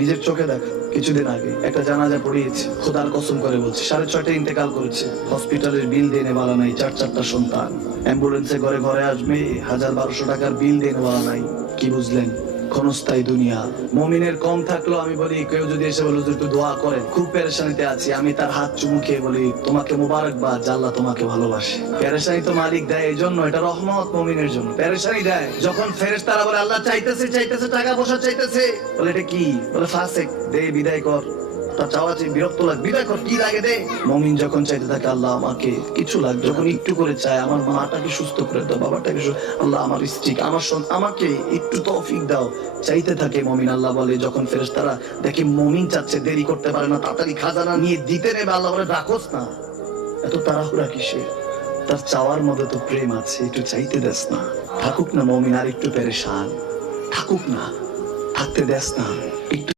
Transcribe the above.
নিজের চোখে দেখা কিছুদিন আগে একটা জানাজা পড়িয়েছে, খোদার কসম করে বলছে 6:30 ইন্তেকাল করেছে। হসপিটালের বিল দেনে বলা নাই, 4 সন্তান, অ্যাম্বুলেন্সে ঘরে ঘরে আসবে, 1000-1200 টাকার বিল দেনে বলা নাই। কি বুঝলেন? ক্ষণস্থায়ী দুনিয়া। মুমিনের কম থাকলো আমি বলি, কেউ যদি এসে বলে একটু দোয়া করেন, খুব পেরেশানিতে আছি, আমি তার হাত চুমু খেয়ে বলি তোমাকে মোবারকবাদ, আল্লাহ তোমাকে ভালোবাসে। পেরেশানি তো মালিক দেয়, এই জন্য এটা রহমত মুমিনের জন্য। পেরেশানি দেয় যখন ফেরেশতারা বলে আল্লাহ চাইতেছে টাকা পয়সা চাইতেছে, বলে এটা কি? বলে ফাসেক, দে বিদায় কর। তার চাওয়া চেয়ে বিরক্ত লাগে, বিদায় কর, কি লাগে দে। মুমিন যখন চাইতে থাকে আল্লাহ আমাকে কিছু লাগবে, যখন একটু করে চায় আমার মাটাকে সুস্থ করে দাও, বাবাটাকে আল্লাহ আমার স্ত্রী আমার আমাকে একটু তৌফিক দাও, চাইতে থাকে মুমিন। আল্লাহ বলে যখন ফেরেশতারা দেখে মুমিন চাচ্ছে, দেরি করতে পারে না, তাড়াতাড়ি খাজানা নিয়ে দিতে নেবে, আল্লাহ বলে রাখোস না, এত তাড়াহুড়া কিসের? তার চাওয়ার মধ্যে তো প্রেম আছে, একটু চাইতে দেস না। থাকুক না মুমিন আর একটু পেরেশান, থাকুক না, থাকতে দেস না একটু।